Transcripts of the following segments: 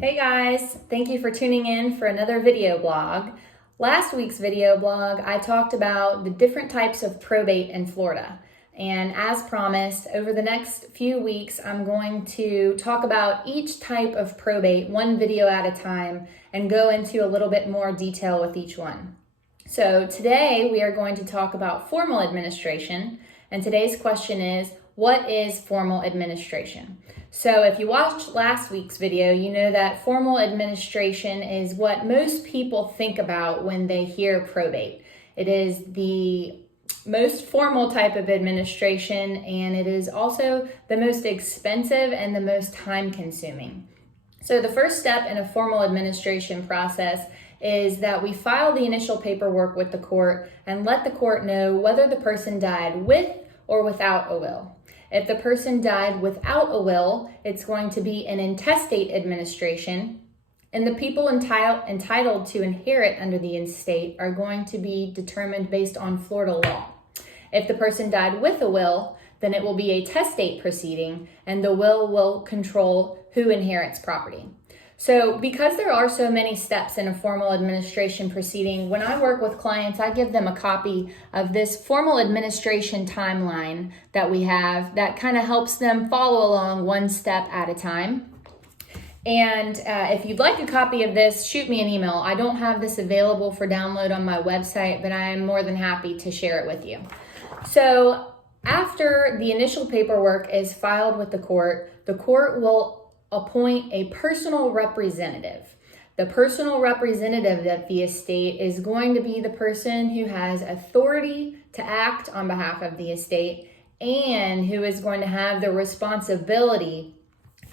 Hey guys, thank you for tuning in for another video blog. Last week's video blog, I talked about the different types of probate in Florida. And as promised, over the next few weeks, I'm going to talk about each type of probate, one video at a time, and go into a little bit more detail with each one. So today we are going to talk about formal administration, and today's question is, what is formal administration? So if you watched last week's video, you know that formal administration is what most people think about when they hear probate. It is the most formal type of administration, and it is also the most expensive and the most time consuming. So the first step in a formal administration process is that we file the initial paperwork with the court and let the court know whether the person died with or without a will. If the person died without a will, it's going to be an intestate administration, and the people entitled to inherit under the estate are going to be determined based on Florida law. If the person died with a will, then it will be a testate proceeding, and the will control who inherits property. So because there are so many steps in a formal administration proceeding, when I work with clients, I give them a copy of this formal administration timeline that we have that kind of helps them follow along one step at a time. And if you'd like a copy of this, shoot me an email. I don't have this available for download on my website, but I am more than happy to share it with you. So after the initial paperwork is filed with the court will appoint a personal representative. The personal representative of the estate is going to be the person who has authority to act on behalf of the estate and who is going to have the responsibility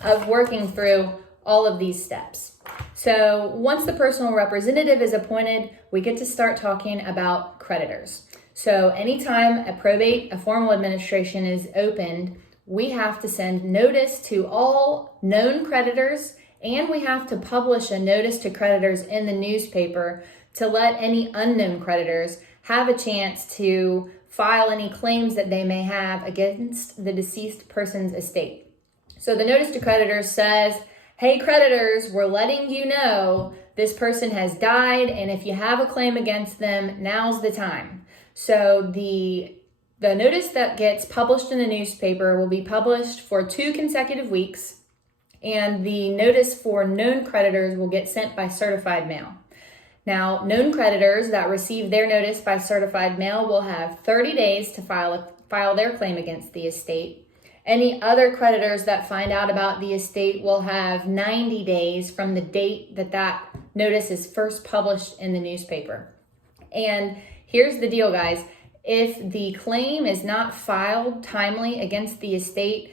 of working through all of these steps. So once the personal representative is appointed, we get to start talking about creditors. So anytime a formal administration is opened, we have to send notice to all known creditors, and we have to publish a notice to creditors in the newspaper to let any unknown creditors have a chance to file any claims that they may have against the deceased person's estate. So the notice to creditors says, hey creditors, we're letting you know this person has died, and if you have a claim against them, now's the time. So the notice that gets published in the newspaper will be published for 2 consecutive weeks, and the notice for known creditors will get sent by certified mail. Now, known creditors that receive their notice by certified mail will have 30 days to file their claim against the estate. Any other creditors that find out about the estate will have 90 days from the date that notice is first published in the newspaper. And here's the deal, guys. If the claim is not filed timely against the estate,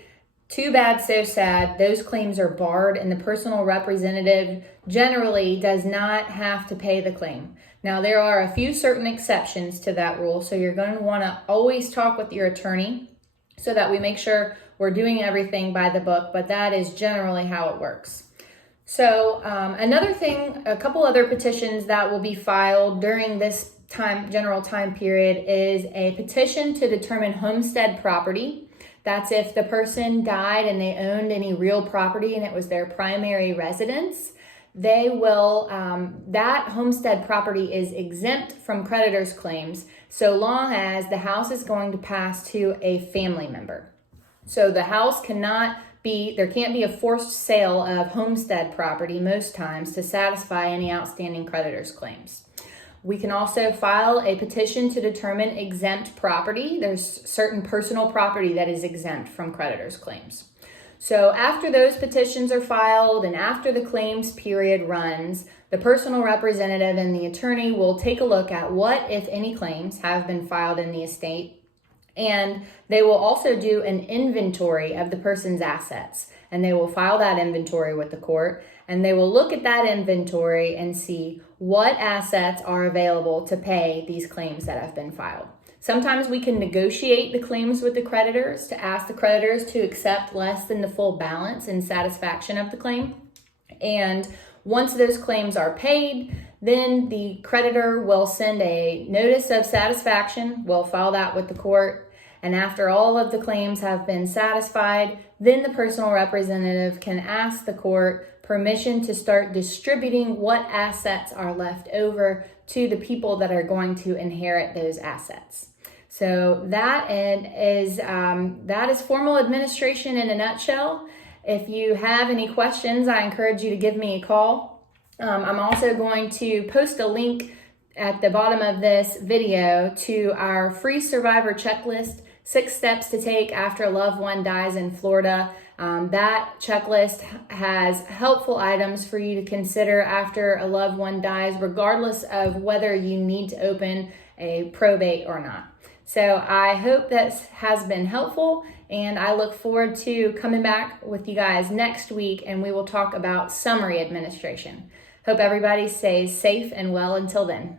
too bad, so sad, those claims are barred, and the personal representative generally does not have to pay the claim. Now, there are a few certain exceptions to that rule, so you're going to want to always talk with your attorney so that we make sure we're doing everything by the book, but that is generally how it works. So another thing, a couple other petitions that will be filed during this general time period is a petition to determine homestead property. That's if the person died and they owned any real property and it was their primary residence. They will, that homestead property is exempt from creditors' claims so long as the house is going to pass to a family member. So the house there can't be a forced sale of homestead property most times to satisfy any outstanding creditors' claims. We can also file a petition to determine exempt property. There's certain personal property that is exempt from creditors' claims. So after those petitions are filed and after the claims period runs, the personal representative and the attorney will take a look at what, if any, claims have been filed in the estate. And they will also do an inventory of the person's assets. And they will file that inventory with the court. And they will look at that inventory and see what assets are available to pay these claims that have been filed. Sometimes we can negotiate the claims with the creditors to ask the creditors to accept less than the full balance in satisfaction of the claim. And once those claims are paid, then the creditor will send a notice of satisfaction. We'll file that with the court. And after all of the claims have been satisfied, then the personal representative can ask the court permission to start distributing what assets are left over to the people that are going to inherit those assets. So that is formal administration in a nutshell. If you have any questions, I encourage you to give me a call. I'm also going to post a link at the bottom of this video to our free survivor checklist, 6 steps to take after a loved one dies in Florida. That checklist has helpful items for you to consider after a loved one dies, regardless of whether you need to open a probate or not. So I hope this has been helpful, and I look forward to coming back with you guys next week, and we will talk about summary administration. Hope everybody stays safe and well until then.